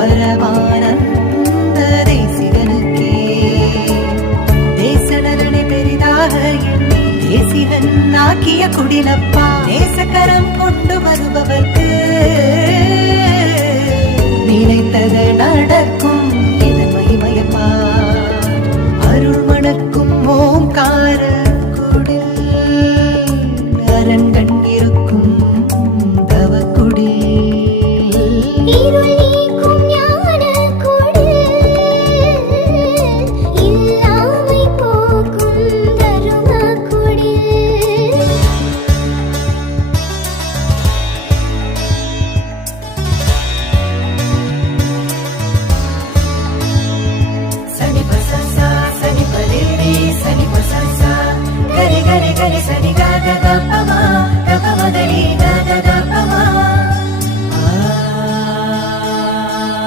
பரமானந்த தேசிகனுக்கே தேசநலனை பெரிதாக எண்ணி தேசிகன் ஆக்கிய குடிலப்பா நேசக்கரம் கொண்டு வருபவர்க்கு நினைத்தது நட